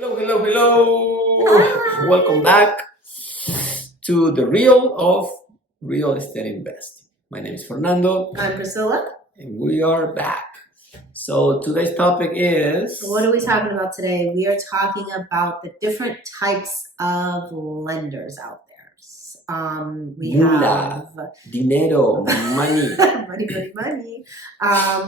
Hello, hello, hello. Hi. Welcome back to the Reel of Real Estate Investing. My name is Fernando I'm Priscilla. and we are back. So today's topic is... What are we talking about today? We are talking about the different types of lenders out there. We Mula, have dinero, money. money.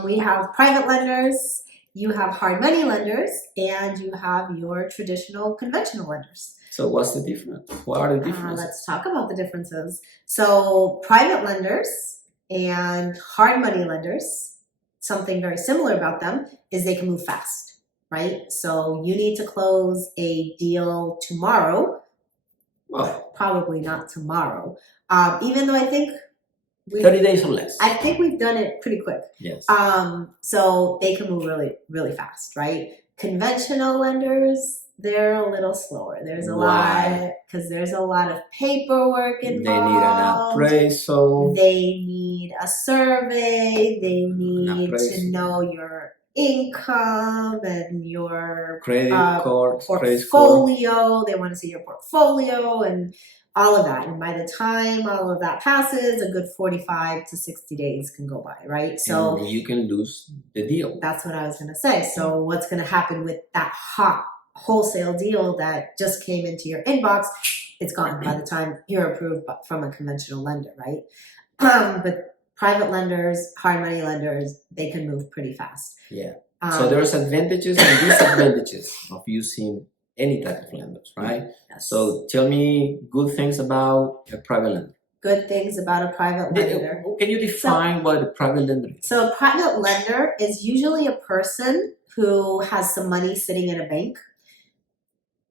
We have private lenders, you have hard money lenders, and you have your traditional conventional lenders. So what's the difference? What are the differences? Let's talk about the differences. So private lenders and hard money lenders, something very similar about them is they can move fast, right? So you need to close a deal tomorrow. Well, probably not tomorrow. Even though I think 30 days or less. I think we've done it pretty quick. Yes. So they can move really, really fast, right? Conventional lenders, they're a little slower. There's a lot, because there's a lot of paperwork involved. They need an appraisal. They need a survey. They need to know your income and your credit card, portfolio. They want to see your portfolio and all of that. And by the time all of that passes, a good 45 to 60 days can go by, right? So and you can lose the deal. That's what I was going to say. So what's going to happen with that hot wholesale deal that just came into your inbox? It's gone by the time you're approved from a conventional lender, right? But private lenders, hard money lenders, they can move pretty fast. Yeah. So there's advantages and disadvantages of using any type of lenders, right? Yes. So tell me good things about a private lender. Good things about a private lender. Can you define what a private lender is? So a private lender is usually a person who has some money sitting in a bank,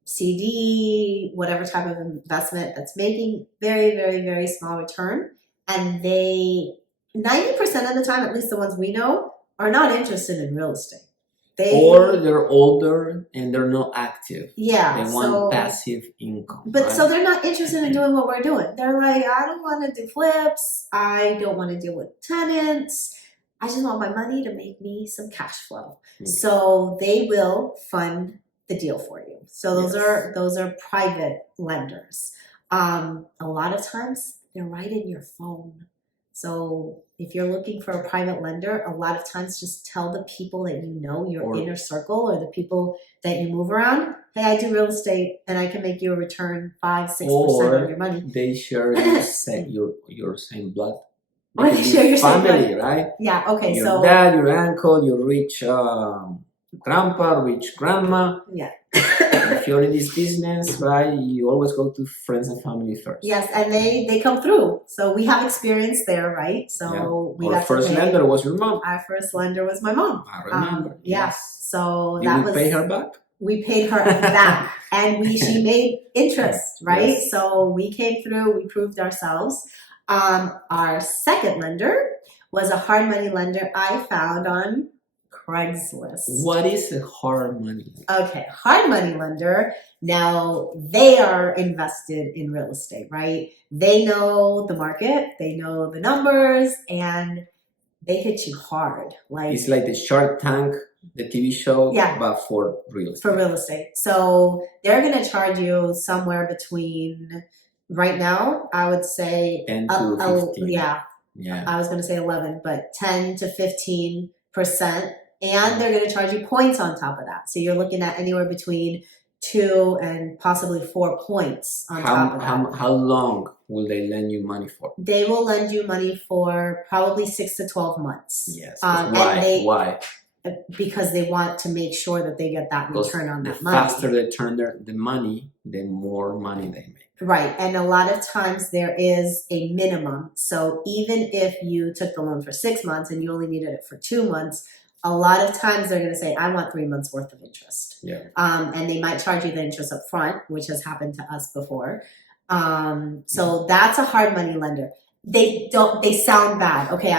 CD, whatever type of investment that's making very, very, very small return. And they, 90% of the time, at least the ones we know, are not interested in real estate. Or they're older and they're not active. Yeah. They want passive income. But right? So they're not interested in doing what we're doing. They're like, I don't want to do flips. I don't want to deal with tenants. I just want my money to make me some cash flow. Mm-hmm. So they will fund the deal for you. So those are private lenders. A lot of times they're right in your phone. So if you're looking for a private lender, a lot of times just tell the people that you know, your inner circle, or the people that you move around, hey, I do real estate and I can make you a return 5-6% of your money. They share your same blood. Or they share your family, same blood. Right? Yeah, okay. Your dad, your uncle, your rich grandpa, rich grandma. Yeah. If you're in this business, right, you always go to friends and family first. Yes, and they come through. So we have experience there, right? So Our first lender was your mom. Our first lender was my mom. I remember. Yes. So Did we pay her back? We paid her back, and she made interest, right? Yes. So we came through. We proved ourselves. Our second lender was a hard money lender I found on Craigslist. What is a hard money lender? Okay, hard money lender. Now they are invested in real estate, right? They know the market, they know the numbers, and they hit you hard. Like it's like the Shark Tank, the TV show, but for real estate. For real estate. So they're going to charge you somewhere between, right now, I would say 10 to 15. Yeah. I was going to say 11, but 10 to 15%. And they're going to charge you points on top of that. So you're looking at anywhere between 2 and possibly 4 points on top of that. How long will they lend you money for? They will lend you money for probably 6 to 12 months. Yes. Why? Because they want to make sure that they get that return on that money. The faster they turn the money, the more money they make. Right. And a lot of times there is a minimum. So even if you took the loan for 6 months and you only needed it for 2 months, a lot of times they're going to say, I want 3 months worth of interest. Yeah. And they might charge you the interest up front, which has happened to us before. So that's a hard money lender. They sound bad. Okay.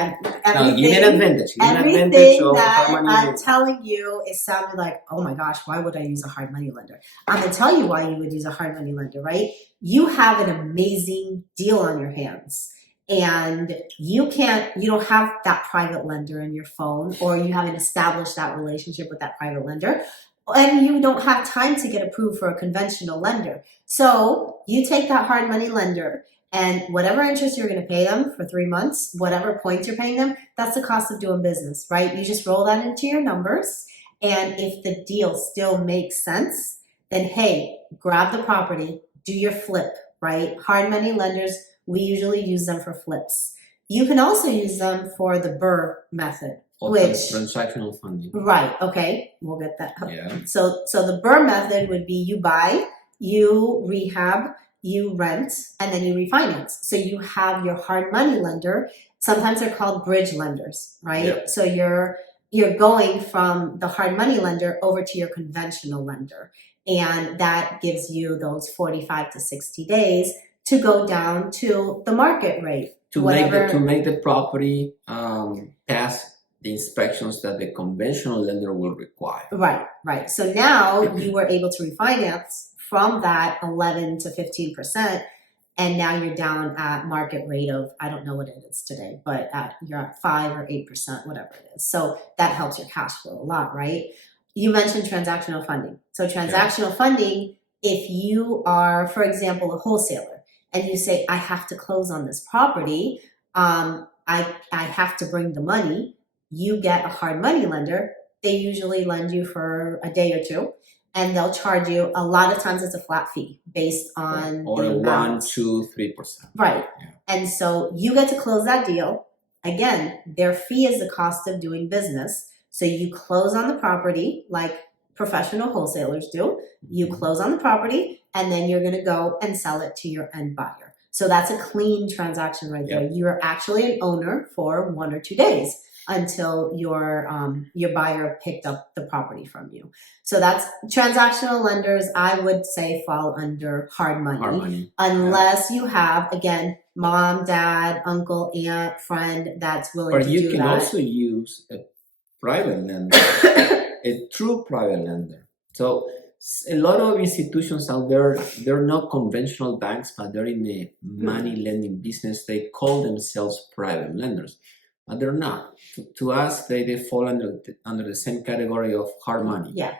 Give me an advantage. Everything that I'm telling you is sounding like, oh my gosh, why would I use a hard money lender? I'm going to tell you why you would use a hard money lender, right? You have an amazing deal on your hands. And you don't have that private lender in your phone, or you haven't established that relationship with that private lender. and you don't have time to get approved for a conventional lender. So you take that hard money lender, and whatever interest you're going to pay them for 3 months, whatever points you're paying them, that's the cost of doing business, right? You just roll that into your numbers. And if the deal still makes sense, then hey, grab the property, do your flip, right? Hard money lenders, we usually use them for flips. You can also use them for the BRRRR method, which transactional funding. Right, okay, we'll get that. Yeah. So the BRRRR method would be you buy, you rehab, you rent, and then you refinance. So you have your hard money lender. Sometimes they're called bridge lenders, right? Yeah. So you're going from the hard money lender over to your conventional lender. And that gives you those 45 to 60 days to go down to the market rate. To make the property pass the inspections that the conventional lender will require. Right. So now you were able to refinance from that 11 to 15%, and now you're down at market rate of, I don't know what it is today, but you're at 5 or 8%, whatever it is. So that helps your cash flow a lot, right? You mentioned transactional funding. So transactional funding, if you are, for example, a wholesaler, and you say, I have to close on this property, I have to bring the money, you get a hard money lender. They usually lend you for a day or two, and they'll charge you, a lot of times it's a flat fee based on or the 1, 2, 3%. Right. Yeah. And so you get to close that deal. Again, their fee is the cost of doing business. So you close on the property like professional wholesalers do. You close on the property, and then you're going to go and sell it to your end buyer. So that's a clean transaction right there. You're actually an owner for 1 or 2 days until your buyer picked up the property from you. So that's transactional lenders, I would say, fall under hard money. Unless you have, again, mom, dad, uncle, aunt, friend that's willing to do that. Or you can also use a private lender, a true private lender. So a lot of institutions out there, they're not conventional banks, but they're in the money lending business. They call themselves private lenders, but they're not. To us, they fall under the same category of hard money. Yeah.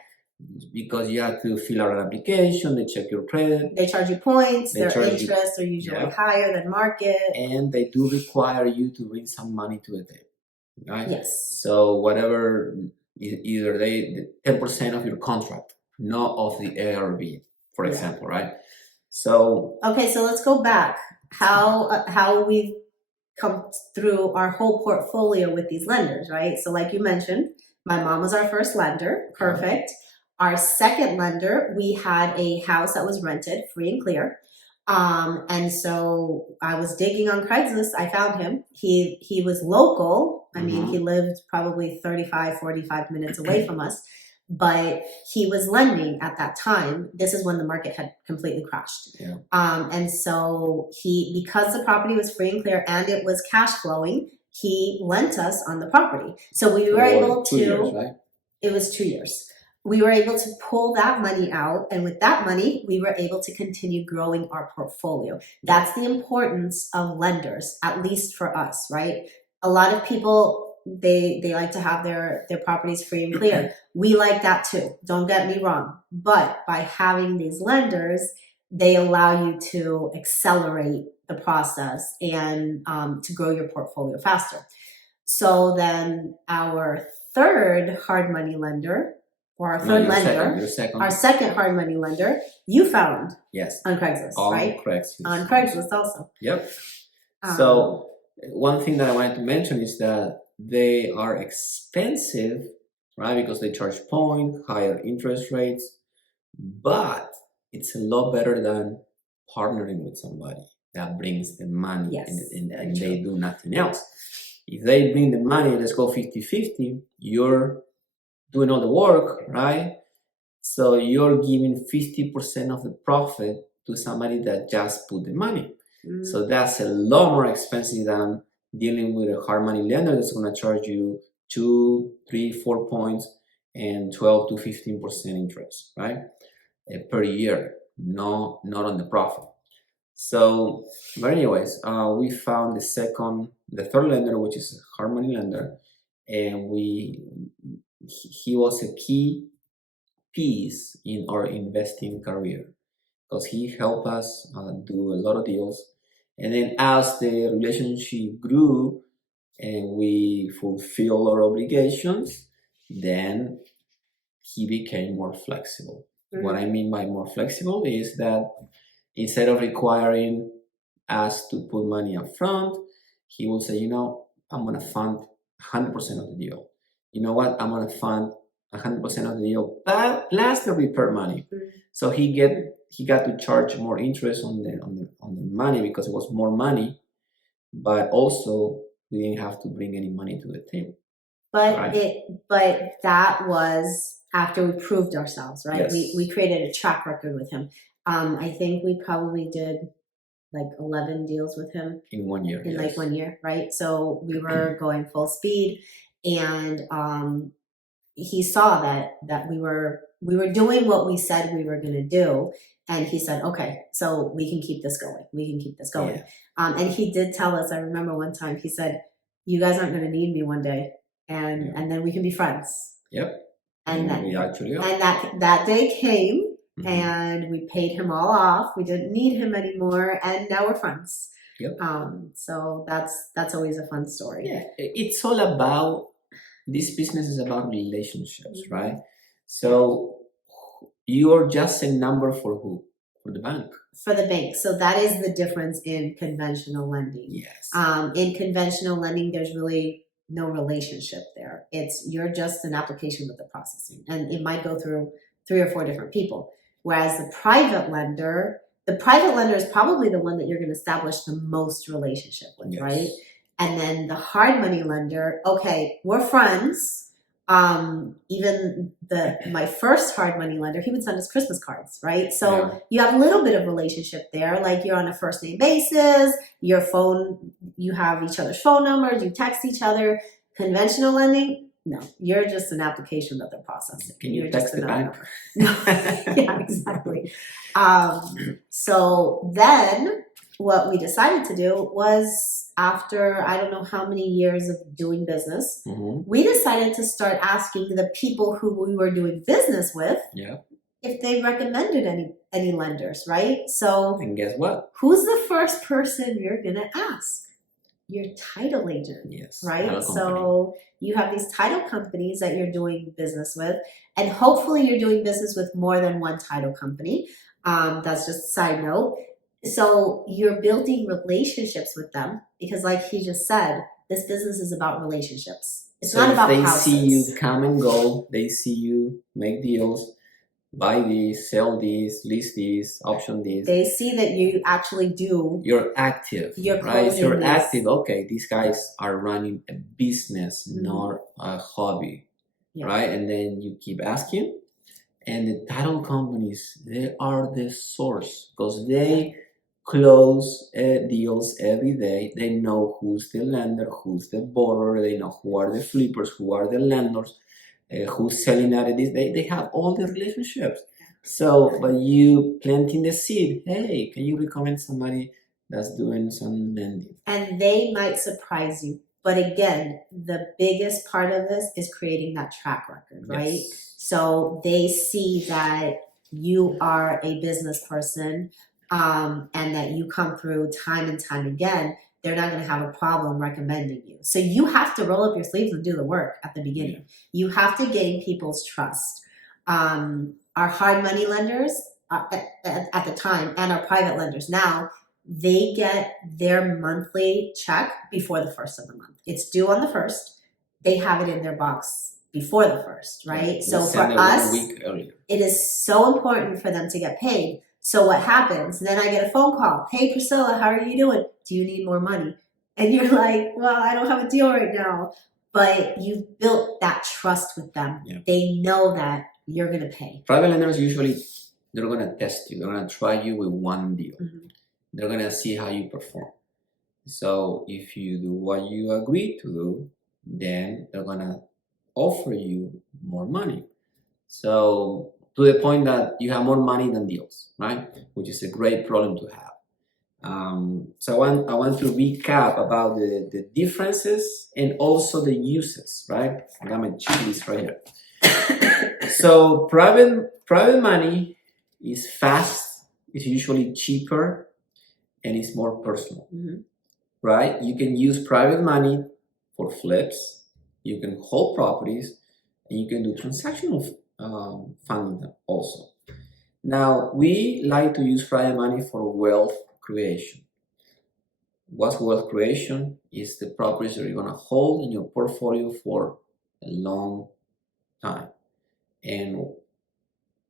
Because you have to fill out an application, they check your credit. They charge you points, their interests are usually higher than market. And they do require you to bring some money to the table, right? Yes. So whatever, either 10% of your contract, not of the ARV, for example, right? So okay, so let's go back. How we've come through our whole portfolio with these lenders, right? So like you mentioned, my mom was our first lender, perfect. Our second lender, we had a house that was rented free and clear. And so I was digging on Craigslist. I found him. He was local. I mean, he lived probably 35, 45 minutes away from us, but he was lending at that time. This is when the market had completely crashed. Yeah. And so because the property was free and clear and it was cash flowing, he lent us on the property. So we were able to, 2 years, right? It was 2 years. We were able to pull that money out, and with that money, we were able to continue growing our portfolio. That's the importance of lenders, at least for us, right? A lot of people, they like to have their properties free and clear. We like that too, don't get me wrong. But by having these lenders, they allow you to accelerate the process and to grow your portfolio faster. So then our third hard money lender, or our third lender, our second hard money lender, you found on Craigslist, right? On Craigslist also. Yep. So one thing that I wanted to mention is that they are expensive, right? Because they charge higher interest rates, but it's a lot better than partnering with somebody that brings the money and they do nothing else. If they bring the money, let's go 50-50, you're doing all the work, right? So you're giving 50% of the profit to somebody that just put the money. So that's a lot more expensive than dealing with a hard money lender that's going to charge you 2, 3, 4 points and 12 to 15% interest, right? Per year, not on the profit. So, but anyways, we found the third lender, which is a hard money lender, and he was a key piece in our investing career because he helped us do a lot of deals. And then as the relationship grew and we fulfill our obligations, then he became more flexible. What I mean by more flexible is that instead of requiring us to put money up front, he will say, I'm going to fund 100% of the deal. You know what? I'm going to fund 100% of the deal, but plus the repair money. So he got to charge more interest on the money because it was more money, but also we didn't have to bring any money to the table. But that was after we proved ourselves, right? Yes. We created a track record with him. I think we probably did like 11 deals with him in 1 year. In like 1 year, right? So we were going full speed, and he saw that we were doing what we said we were going to do, and he said, okay, so we can keep this going. Yeah. And he did tell us, I remember one time he said, you guys aren't going to need me one day, and then we can be friends. Yep. And we actually are. And that day came, and we paid him all off. We didn't need him anymore, and now we're friends. Yep. So that's always a fun story. Yeah, it's all about, this business is about relationships, right? So you're just a number for who? For the bank. For the bank. So that is the difference in conventional lending. Yes. In conventional lending, there's really no relationship there. You're just an application with the processing, and it might go through 3 or 4 different people. Whereas the private lender is probably the one that you're going to establish the most relationship with, yes. Right? And then the hard money lender, okay, we're friends. Even my first hard money lender, he would send us Christmas cards, right? So you have a little bit of relationship there, like you're on a first name basis, you have each other's phone numbers, you text each other. Conventional lending, no, you're just an application that they're processing. Can you text the bank? No. Yeah, exactly. So then what we decided to do was, after I don't know how many years of doing business, we decided to start asking the people who we were doing business with if they recommended any lenders, right? So, and guess what? Who's the first person you're going to ask? Your title agent, yes, right? So you have these title companies that you're doing business with, and hopefully you're doing business with more than one title company. That's just a side note. So you're building relationships with them because, like he just said, this business is about relationships. It's not about houses. They see you come and go. They see you make deals, buy these, sell these, list these, option these. They see that you actually do. You're active, right? You're active. Okay, these guys are running a business, not a hobby, right? And then you keep asking. And the title companies, they are the source because they close deals every day. They know who's the lender, who's the borrower. They know who are the flippers, who are the lenders, who's selling at this. They have all the relationships. So, but you planting the seed. Hey, can you recommend somebody that's doing some lending? And they might surprise you. But again, the biggest part of this is creating that track record, right? Yes. So they see that you are a business person, and that you come through time and time again. They're not going to have a problem recommending you. So you have to roll up your sleeves and do the work at the beginning. You have to gain people's trust. Our hard money lenders at the time, and our private lenders now, they get their monthly check before the first of the month. It's due on the 1st. They have it in their box before the 1st, right? So for us, 1 week earlier. It is so important for them to get paid. So what happens? Then I get a phone call. Hey, Priscilla, how are you doing? Do you need more money? And you're like, well, I don't have a deal right now. But you've built that trust with them. Yeah. They know that you're going to pay. Private lenders usually, they're going to test you. They're going to try you with one deal. They're going to see how you perform. So if you do what you agreed to do, then they're going to offer you more money. So to the point that you have more money than deals, right? Which is a great problem to have. So I want to recap about the differences and also the uses, right? I got my cheat list right here. So private money is fast, it's usually cheaper, and it's more personal, Mhm. right? You can use private money for flips, you can hold properties, and you can do transactional funding also. Now, we like to use private money for wealth creation. What's wealth creation? Is the properties that you're gonna hold in your portfolio for a long time. And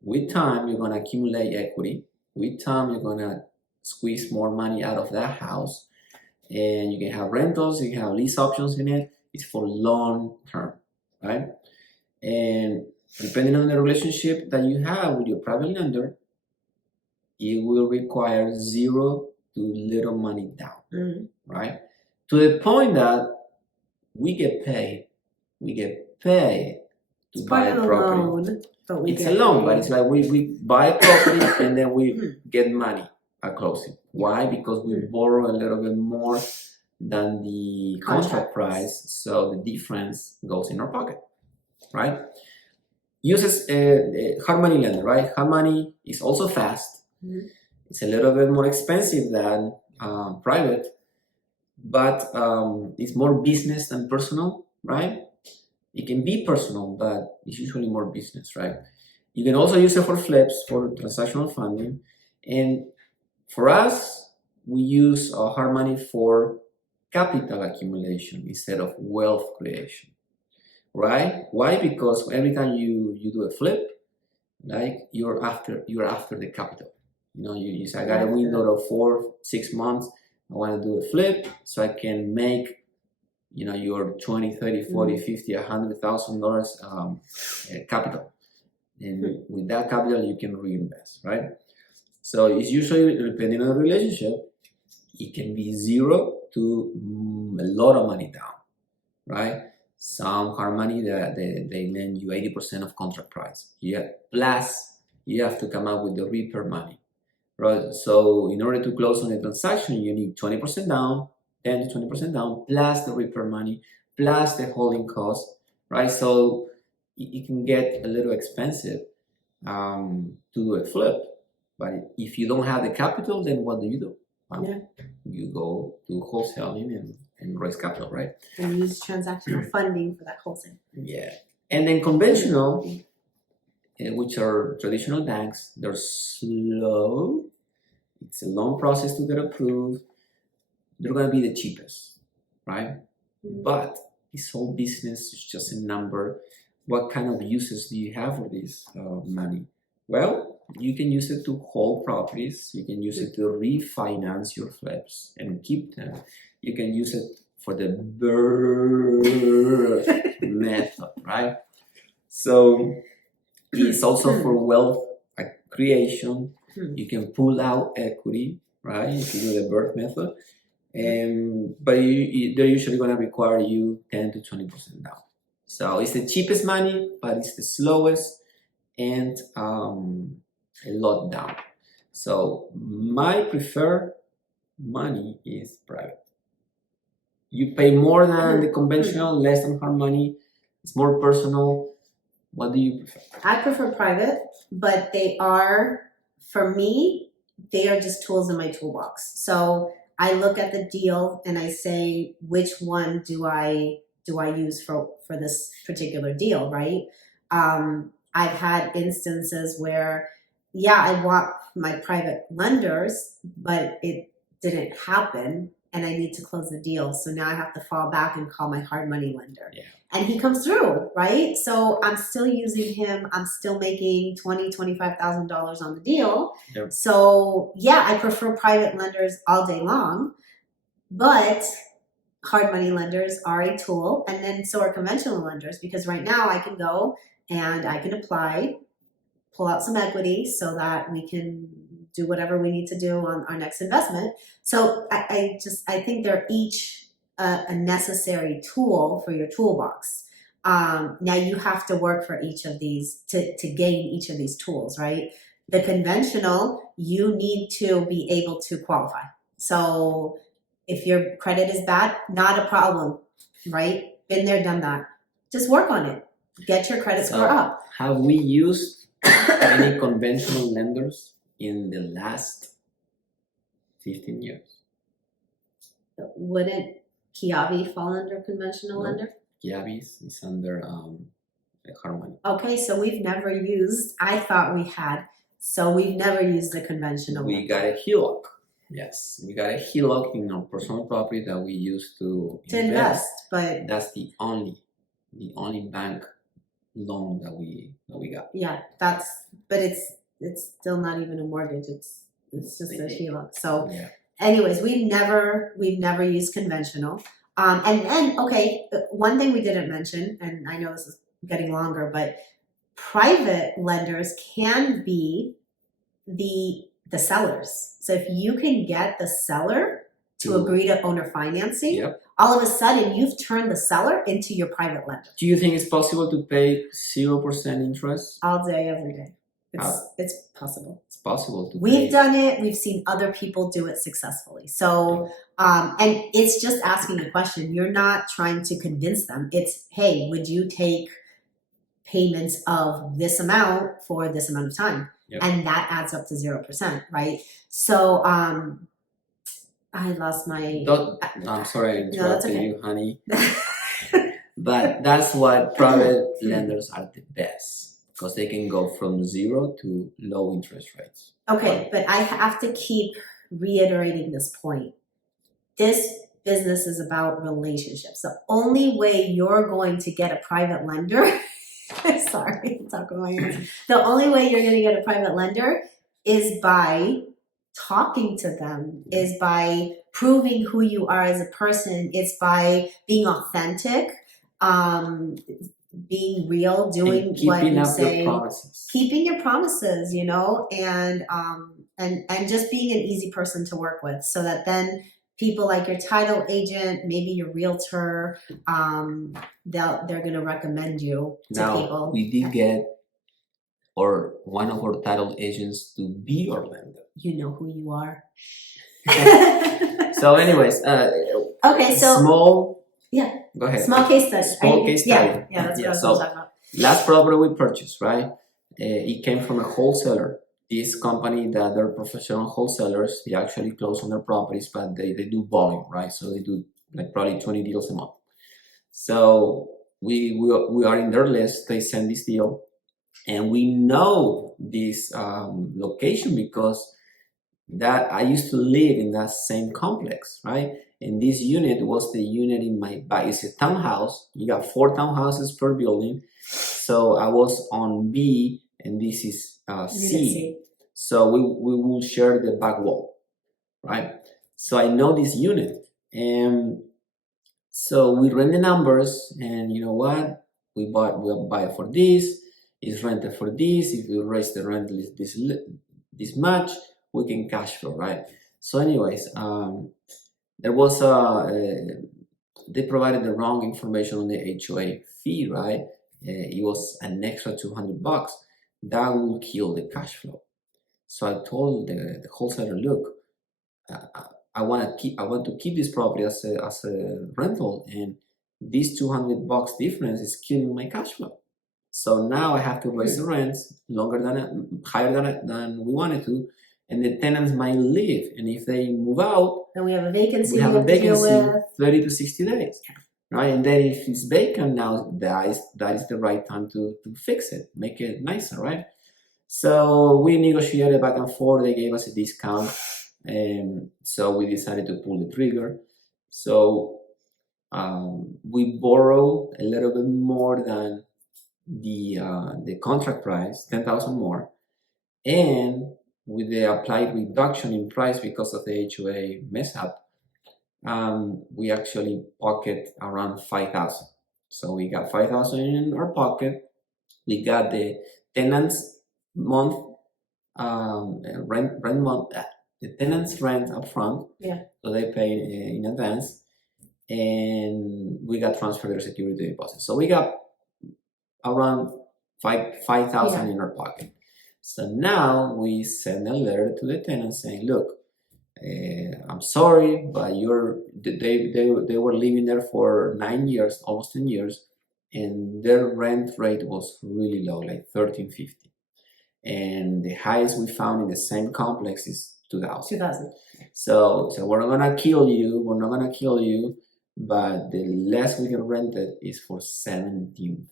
with time, you're gonna accumulate equity. With time, you're gonna squeeze more money out of that house. And you can have rentals, you can have lease options in it. It's for long term, right? And depending on the relationship that you have with your private lender, it will require zero to little money down, Mhm. right? To the point that we get paid to It's buy part a of the property. loan, but we It's get a loan, but paid. it's like we buy a property and then we get money at closing. Why? Because we borrow a little bit more than the contract price, so the difference goes in our pocket, right? Uses hard money lender, right? Hard money is also fast. Mhm. It's a little bit more expensive than private, but it's more business than personal, right? It can be personal, but it's usually more business, right? You can also use it for flips, for transactional funding. And for us, we use hard money for capital accumulation instead of wealth creation, right? Why? Because every time you do a flip, like you're after the capital. You know, you say, I got a window of 4-6 months. I want to do a flip so I can make, you know, your 20, 30, 40, 50, $100,000 capital. And with that capital, you can reinvest, right? So it's usually, depending on the relationship, it can be zero to a lot of money down, right? Some hard money that they lend you 80% of contract price. Yeah, plus you have to come up with the repair money, right? So in order to close on a transaction, you need 20% down, 10 to 20% down, plus the repair money, plus the holding cost, right? So it can get a little expensive to do a flip. But if you don't have the capital, then what do? You go to wholesaling and raise capital, right? And use transactional funding for that wholesale. Yeah. And then conventional, which are traditional banks, they're slow. It's a long process to get approved. They're going to be the cheapest, right? But this whole business is just a number. What kind of uses do you have for this money? Well, you can use it to hold properties. You can use it to refinance your flips and keep them. You can use it for the birth method, right? So it's also for wealth creation. You can pull out equity, right? If you do the birth method. But they're usually going to require you 10 to 20% down. So it's the cheapest money, but it's the slowest and a lot down. So my preferred money is private. You pay more than the conventional, less than hard money. It's more personal. What do you prefer? I prefer private, but they are, for me, they are just tools in my toolbox. So I look at the deal and I say, which one do I use for this particular deal, right? I've had instances where, yeah, I want my private lenders, but it didn't happen and I need to close the deal. So now I have to fall back and call my hard money lender. Yeah. And he comes through, right? So I'm still using him. I'm still making $20,000, $25,000 on the deal. Yep. So yeah, I prefer private lenders all day long, but hard money lenders are a tool, and then so are conventional lenders, because right now I can go and I can apply, pull out some equity so that we can do whatever we need to do on our next investment. So I think they're each a necessary tool for your toolbox. Now you have to work for each of these to gain each of these tools, right? The conventional, you need to be able to qualify. So if your credit is bad, not a problem, right? Been there, done that. Just work on it. get your credit So- score up. Have we used any conventional lenders in the last 15 years? Wouldn't Kiavi fall under conventional No. lender? Kiavi is under Harmony. Okay, so we've never used, I thought we had, so we've never used the conventional We lender. got a HELOC. Yes, we got a HELOC in our personal property that we use to invest, but That's the only bank loan that we got. yeah, but it's still not even a mortgage, it's just a HELOC. So Yeah. anyways, we've never used conventional. And okay, one thing we didn't mention, and I know this is getting longer, but private lenders can be the sellers. So if you can get the seller to agree to owner financing, Yep. all of a sudden you've turned the seller into your private lender. Do you think it's possible to pay 0% interest? All day, every day. How? It's possible. It's possible to We've pay. done it. We've seen other people do it successfully. So, and it's just asking a question. You're not trying to convince them. It's, hey, would you take payments of this amount for this amount of time? Yep. And that adds up to 0%, right? So, I lost my. I'm sorry I No, that's interrupted okay. you, honey. But that's why private lenders are the best, because they can go from 0 to low interest rates. Okay, but I have to keep reiterating this point. This business is about relationships. The only way you're going to get a private lender, sorry, I'm talking about my hands. The only way you're going to get a private lender is by talking to them, is by proving who you are as a person. It's by being authentic, being real, doing And what keeping you up say. your promises. Keeping your promises, you know, and just being an easy person to work with, so that then people like your title agent, maybe your realtor, they're going to recommend you to Now, people. we did get one of our title agents to be our lender. You know who you are. So anyways, Okay, so small. Yeah. Go ahead. small case study. Small case study. Yeah, that's what I was So, going to talk about. last property we purchased, right? It came from a wholesaler. This company that they're professional wholesalers, they actually close on their properties, but they do volume, right? So they do like probably 20 deals a month. So we are in their list. They send this deal, and we know this location because that I used to live in that same complex, right? And this unit was the unit in my back. It's a townhouse. You got 4 townhouses per building. So I was on B, and this is C. So we will share the back wall, right? So I know this unit, and so we ran the numbers, and you know what? We'll buy it for this. It's rented for this. If we raise the rent this much, we can cash flow, right? So anyways, there was they provided the wrong information on the HOA fee, right? It was an extra $200. That will kill the cash flow. So I told the wholesaler, look, I want to keep this property as a rental, and this $200 difference is killing my cash flow. So now I have to raise the rents higher than we wanted to, and the tenants might leave. And if they move out, then we have a vacancy. we have a to deal vacancy with. 30 to 60 days, right? And then if it's vacant now, that is the right time to fix it, make it nicer, right? So we negotiated back and forth. They gave us a discount, and so we decided to pull the trigger. So we borrow a little bit more than the contract price, 10,000 more, and with the applied reduction in price because of the HOA mess up, we actually pocket around 5,000. So we got 5,000 in our pocket. We got the tenants month rent month, the tenants rent up front. Yeah. So they pay in advance, and we got transferred their security deposit. So we got around 5,000 in our pocket. So now we send a letter to the tenant saying, look, I'm sorry, but they were living there for 9 years, almost 10 years, and their rent rate was really low, like $13.50. And the highest we found in the same complex is $2,000. 2,000. So we're not gonna kill you, but the less we can rent it is for $17.50.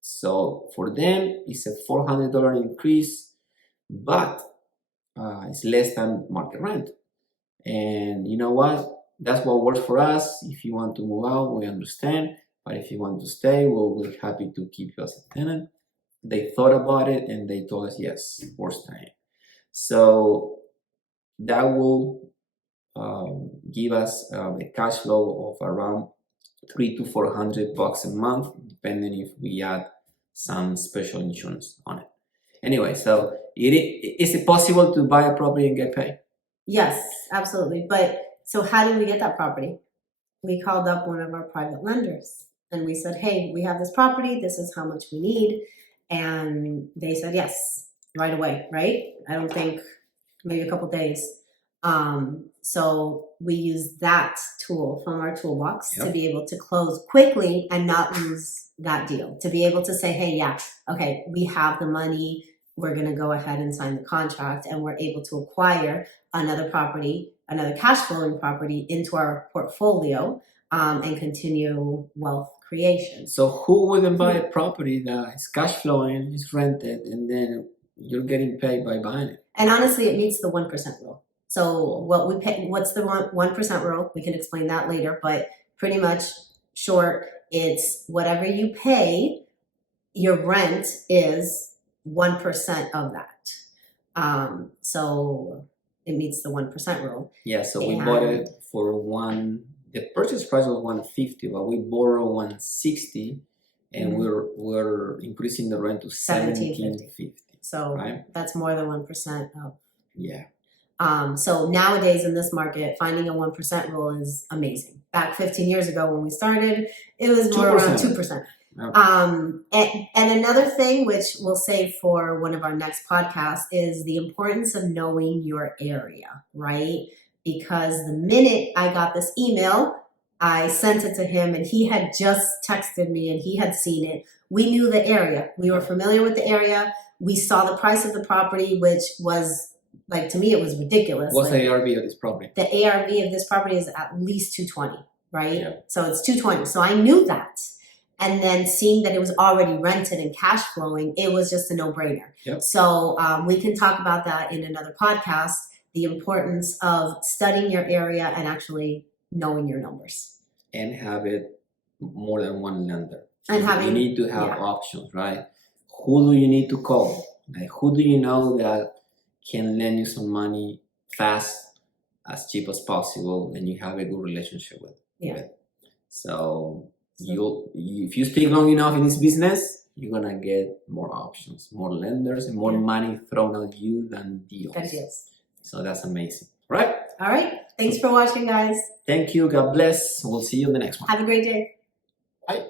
So for them, it's a $400 increase, but it's less than market rent. And you know what? That's what works for us. If you want to move out, we understand. But if you want to stay, we're happy to keep you as a tenant. They thought about it and they told us, yes, we're staying. So that will give us a cash flow of around $300 to $400 a month, depending if we add some special insurance on it. Anyway, so is it possible to buy a property and get paid? Yes, absolutely. But so how did we get that property? We called up one of our private lenders and we said, hey, we have this property. This is how much we need. And they said yes right away, right? I don't think maybe a couple days. So we use that tool from our toolbox to be able to close quickly and not lose that deal. To be able to say, hey, yeah, okay, we have the money. We're going to go ahead and sign the contract, and we're able to acquire another property, another cash flowing property into our portfolio and continue wealth creation. So who wouldn't buy a property that is cash flowing, is rented, and then you're getting paid by buying it? And honestly, it meets the 1% rule. So what we pay, what's the 1% rule? We can explain that later, but pretty much short, it's whatever you pay, your rent is 1% of that. So it meets the 1% rule. Yeah, so we bought it for the purchase price was $150, but we borrow $160, and we're increasing the rent to $17.50. So that's more than 1% of. Yeah. So nowadays in this market, finding a 1% rule is amazing. Back 15 years ago when we started, it was more around 2%. Okay. And another thing, which we'll save for one of our next podcasts, is the importance of knowing your area, right? Because the minute I got this email, I sent it to him and he had just texted me and he had seen it. We knew the area. We were familiar with the area. We saw the price of the property, which was, like, to me, it was ridiculous. What's the ARV of this property? The ARV of this property is at least 220, right? Yeah. So it's 220. So I knew that. And then seeing that it was already rented and cash flowing, it was just a no-brainer. Yep. So we can talk about that in another podcast, the importance of studying your area and actually knowing your numbers. And have it more than one lender. And you need to have options, right? Who do you need to call? Like, who do you know that can lend you some money fast, as cheap as possible, and you have a good relationship with? Yeah. So if you stay long enough in this business, you're gonna get more options, more lenders, and more money thrown at you than deals. So that's amazing. All right. Thanks for watching, guys. Thank you. God bless. We'll see you in the next one. Have a great day. Bye.